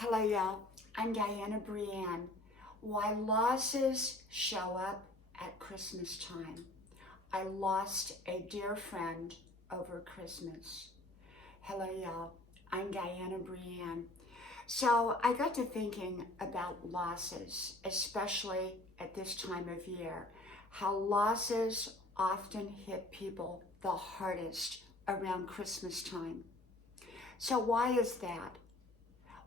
Hello, y'all. I'm Diana Brienne. Why losses show up at Christmas time. I lost a dear friend over Christmas. Hello, y'all. I'm Diana Brienne. So I got to thinking about losses, especially at this time of year, how losses often hit people the hardest around Christmas time. So why is that?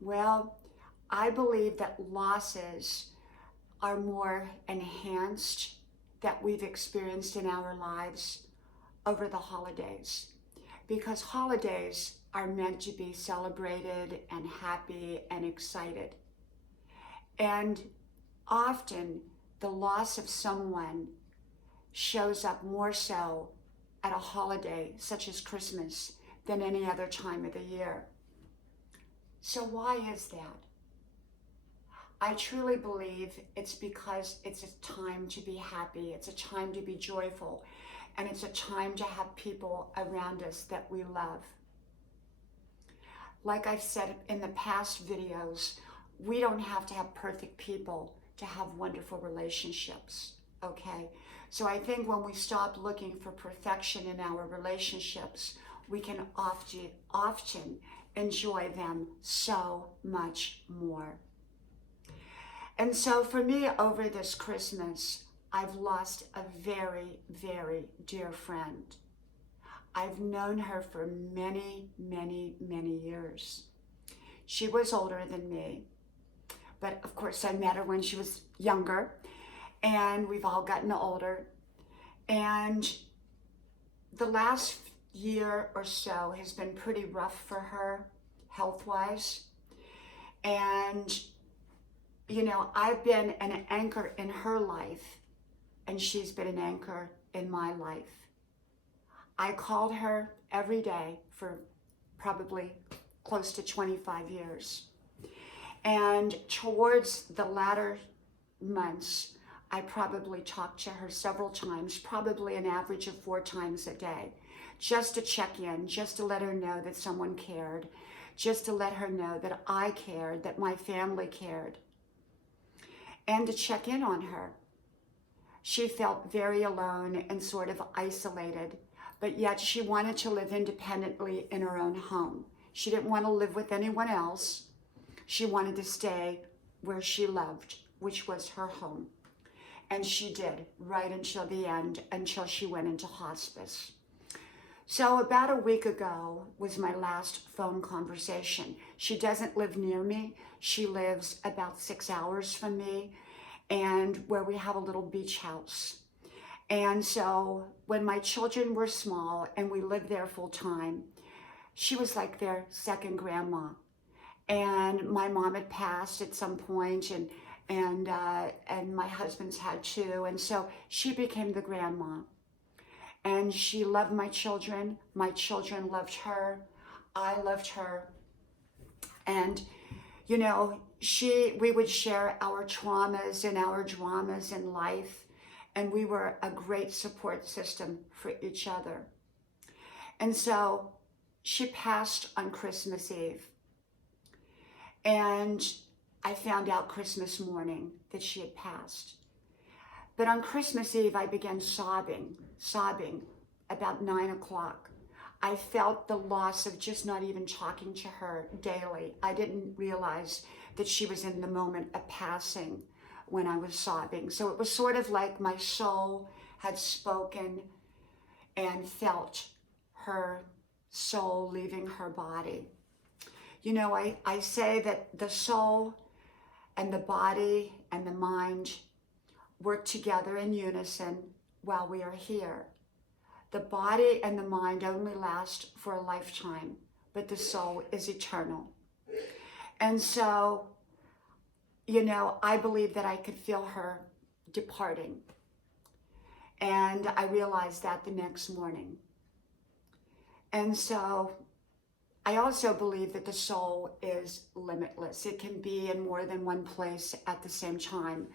Well, I believe that losses are more enhanced that we've experienced in our lives over the holidays, because holidays are meant to be celebrated and happy and excited. And often the loss of someone shows up more so at a holiday such as Christmas than any other time of the year. So why is that? I truly believe it's because it's a time to be happy, it's a time to be joyful, and it's a time to have people around us that we love. Like I've said in the past videos, we don't have to have perfect people to have wonderful relationships, okay? So I think when we stop looking for perfection in our relationships, we can often enjoy them so much more. And so for me, over this Christmas, I've lost a very, very dear friend. I've known her for many, many, many years. She was older than me, but of course I met her when she was younger, and we've all gotten older. And the last year or so has been pretty rough for her health-wise. And, you know, I've been an anchor in her life, and she's been an anchor in my life. I called her every day for probably close to 25 years. And towards the latter months, I probably talked to her several times, probably an average of 4 times a day, just to check in, just to let her know that someone cared, just to let her know that I cared, that my family cared, and to check in on her. She felt very alone and sort of isolated, but yet she wanted to live independently in her own home. She didn't want to live with anyone else. She wanted to stay where she loved, which was her home. And she did, right until the end, until she went into hospice. So about a week ago was my last phone conversation. She doesn't live near me. She lives about 6 hours from me, and where we have a little beach house. And so when my children were small and we lived there full time, she was like their second grandma. And my mom had passed at some point, and my husband's had too. And so she became the grandma. And she loved my children loved her, I loved her. And, you know, we would share our traumas and our dramas in life, and we were a great support system for each other. And so she passed on Christmas Eve. And I found out Christmas morning that she had passed. But on Christmas Eve, I began sobbing about 9 o'clock. I felt the loss of just not even talking to her daily. I didn't realize that she was in the moment of passing when I was sobbing. So it was sort of like my soul had spoken and felt her soul leaving her body. You know, I say that the soul and the body and the mind work together in unison while we are here. The body and the mind only last for a lifetime, but the soul is eternal. And so, you know, I believe that I could feel her departing. And I realized that the next morning. And so I also believe that the soul is limitless. It can be in more than one place at the same time.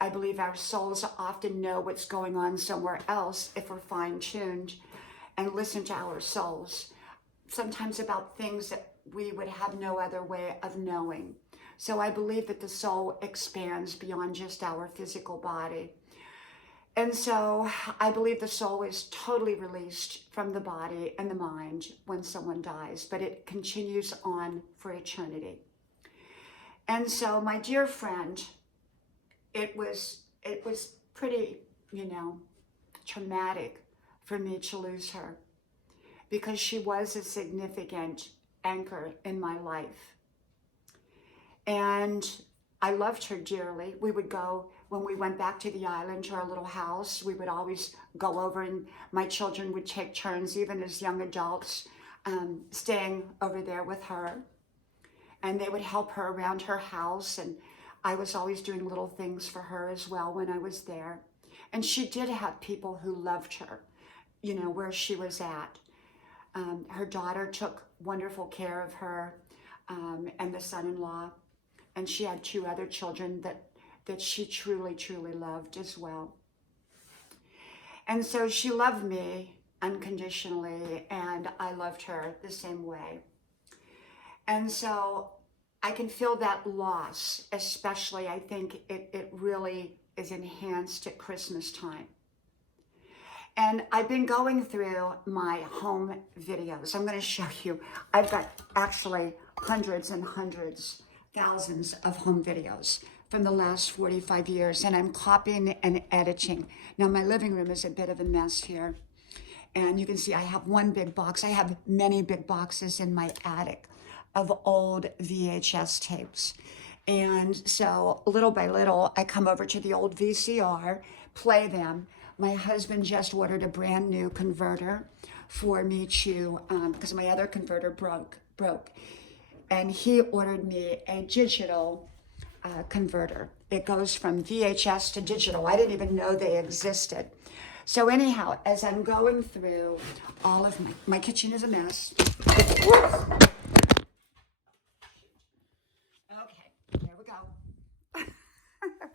I believe our souls often know what's going on somewhere else if we're fine-tuned and listen to our souls, sometimes about things that we would have no other way of knowing. So I believe that the soul expands beyond just our physical body. And so I believe the soul is totally released from the body and the mind when someone dies, but it continues on for eternity. And so my dear friend, it was pretty, traumatic for me to lose her, because she was a significant anchor in my life. And I loved her dearly. We would go, when we went back to the island, to our little house, we would always go over, and my children would take turns, even as young adults, staying over there with her. And they would help her around her house. And I was always doing little things for her as well when I was there. And she did have people who loved her, where she was at. Her daughter took wonderful care of her, and the son-in-law. And she had 2 other children that she truly, truly loved as well. And so she loved me unconditionally, and I loved her the same way. And so I can feel that loss, especially I think it really is enhanced at Christmas time. And I've been going through my home videos. I'm going to show you. I've got actually hundreds and hundreds, thousands of home videos from the last 45 years, and I'm copying and editing. Now, my living room is a bit of a mess here. And you can see I have one big box. I have many big boxes in my attic of old VHS tapes. And so little by little, I come over to the old VCR, play them. My husband just ordered a brand new converter for me to, because my other converter broke. And he ordered me a digital converter. It goes from VHS to digital. I didn't even know they existed. So anyhow, as I'm going through all of my kitchen is a mess. Whoops. Okay, there we go.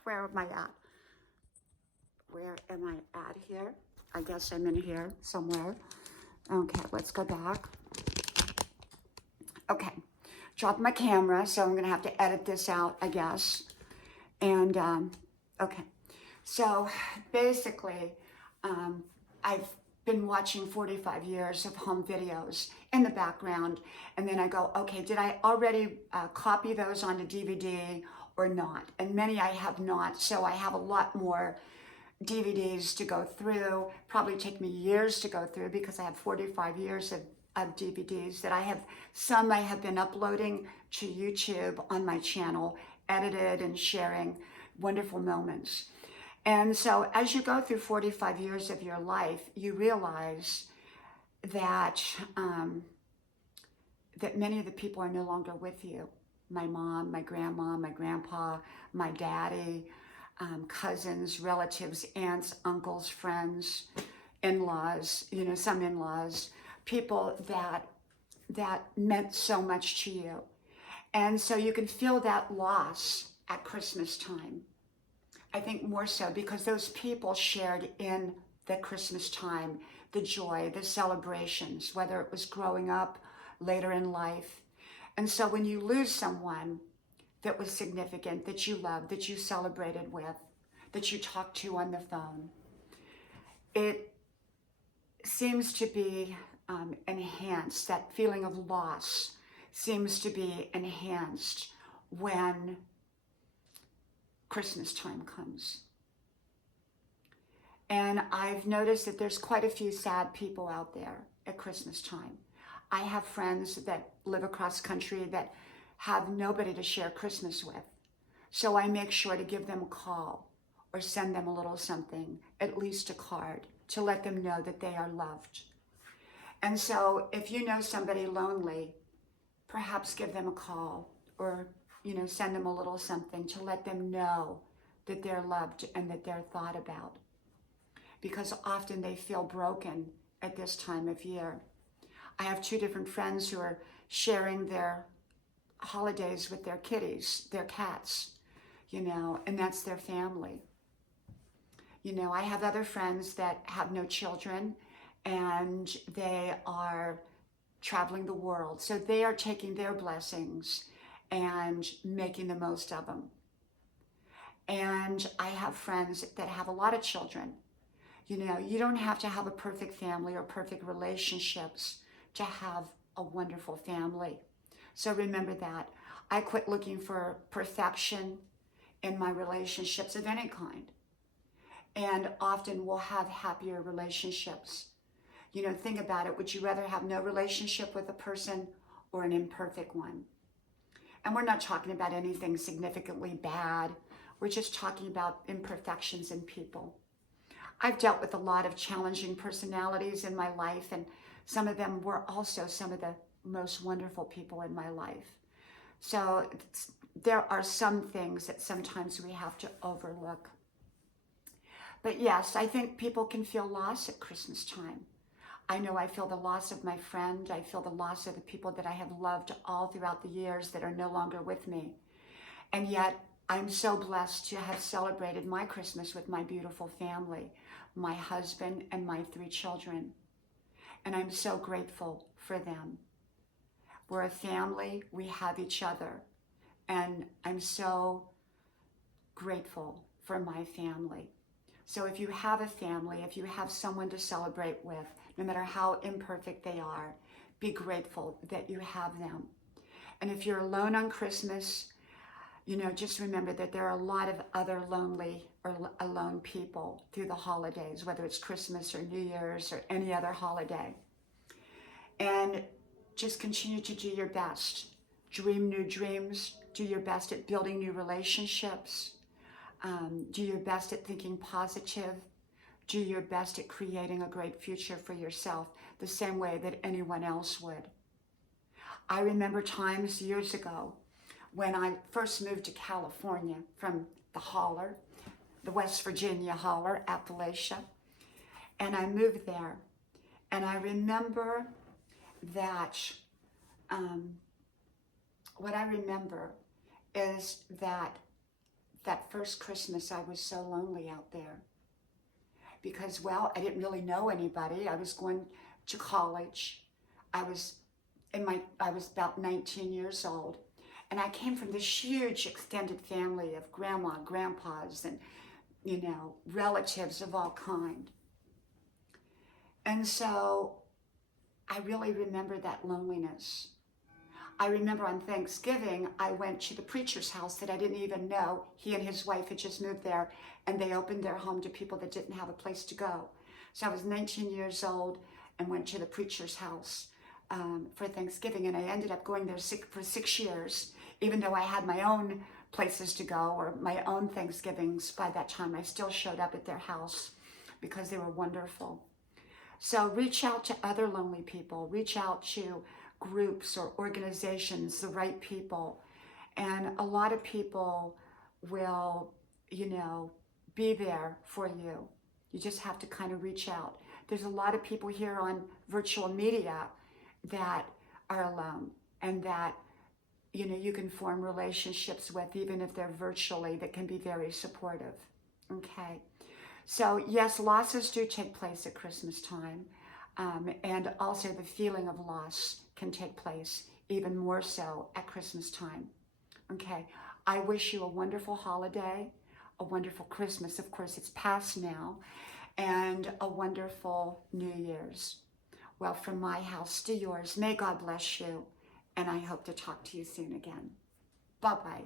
Where am I at? Where am I at here? I guess I'm in here somewhere. Okay, let's go back. Okay, dropped my camera, so I'm gonna have to edit this out, I guess. And, okay, so basically, I've been watching 45 years of home videos in the background, and then I go, okay, did I already copy those onto DVD or not? And many I have not, so I have a lot more DVDs to go through. Probably take me years to go through, because I have 45 years of DVDs that I have been uploading to YouTube on my channel, edited and sharing wonderful moments. And so as you go through 45 years of your life, you realize that that many of the people are no longer with you. My mom, my grandma, my grandpa, my daddy, cousins, relatives, aunts, uncles, friends, in-laws, some in-laws, people that meant so much to you. And so you can feel that loss at Christmas time. I think more so because those people shared in the Christmas time, the joy, the celebrations, whether it was growing up, later in life. And so when you lose someone that was significant, that you loved, that you celebrated with, that you talked to on the phone, it seems to be enhanced. That feeling of loss seems to be enhanced when Christmas time comes. And I've noticed that there's quite a few sad people out there at Christmas time. I have friends that live across country that have nobody to share Christmas with. So I make sure to give them a call or send them a little something, at least a card, to let them know that they are loved. And so if you know somebody lonely, perhaps give them a call, or send them a little something to let them know that they're loved and that they're thought about. Because often they feel broken at this time of year. I have 2 different friends who are sharing their holidays with their kitties, their cats, and that's their family. I have other friends that have no children, and they are traveling the world. So they are taking their blessings and making the most of them. And I have friends that have a lot of children. You know, you don't have to have a perfect family or perfect relationships to have a wonderful family. So remember that. I quit looking for perfection in my relationships of any kind. And often we'll have happier relationships. You know, think about it. Would you rather have no relationship with a person or an imperfect one? And we're not talking about anything significantly bad. We're just talking about imperfections in people. I've dealt with a lot of challenging personalities in my life, and some of them were also some of the most wonderful people in my life. So there are some things that sometimes we have to overlook. But yes, I think people can feel loss at Christmas time. I know I feel the loss of my friend. I feel the loss of the people that I have loved all throughout the years that are no longer with me. And yet, I'm so blessed to have celebrated my Christmas with my beautiful family, my husband and my 3 children. And I'm so grateful for them. We're a family, we have each other. And I'm so grateful for my family. So if you have a family, if you have someone to celebrate with, no matter how imperfect they are, be grateful that you have them. And if you're alone on Christmas, you know, just remember that there are a lot of other lonely or alone people through the holidays, whether it's Christmas or New Year's or any other holiday. And just continue to do your best. Dream new dreams. Do your best at building new relationships. Do your best at thinking positive. Do your best at creating a great future for yourself, the same way that anyone else would. I remember times years ago when I first moved to California from the holler, the West Virginia holler, Appalachia, and I moved there. And I remember that, what I remember is that first Christmas I was so lonely out there because, well, I didn't really know anybody. I was going to college. I was about 19 years old. And I came from this huge extended family of grandma, grandpas, and, you know, relatives of all kind. And so I really remember that loneliness. I remember on Thanksgiving, I went to the preacher's house that I didn't even know. He and his wife had just moved there, and they opened their home to people that didn't have a place to go. So I was 19 years old and went to the preacher's house for Thanksgiving, and I ended up going there for 6 years. Even though I had my own places to go or my own Thanksgivings by that time, I still showed up at their house because they were wonderful. So reach out to other lonely people. Reach out to groups or organizations, the right people. And a lot of people will, you know, be there for you. You just have to kind of reach out. There's a lot of people here on virtual media that are alone and that, you know, you can form relationships with, even if they're virtually, that can be very supportive. Okay. So yes, losses do take place at Christmas time. And also the feeling of loss can take place even more so at Christmas time. Okay. I wish you a wonderful holiday, a wonderful Christmas. Of course, it's past now, and a wonderful New Year's. Well, from my house to yours, may God bless you. And I hope to talk to you soon again. Bye-bye.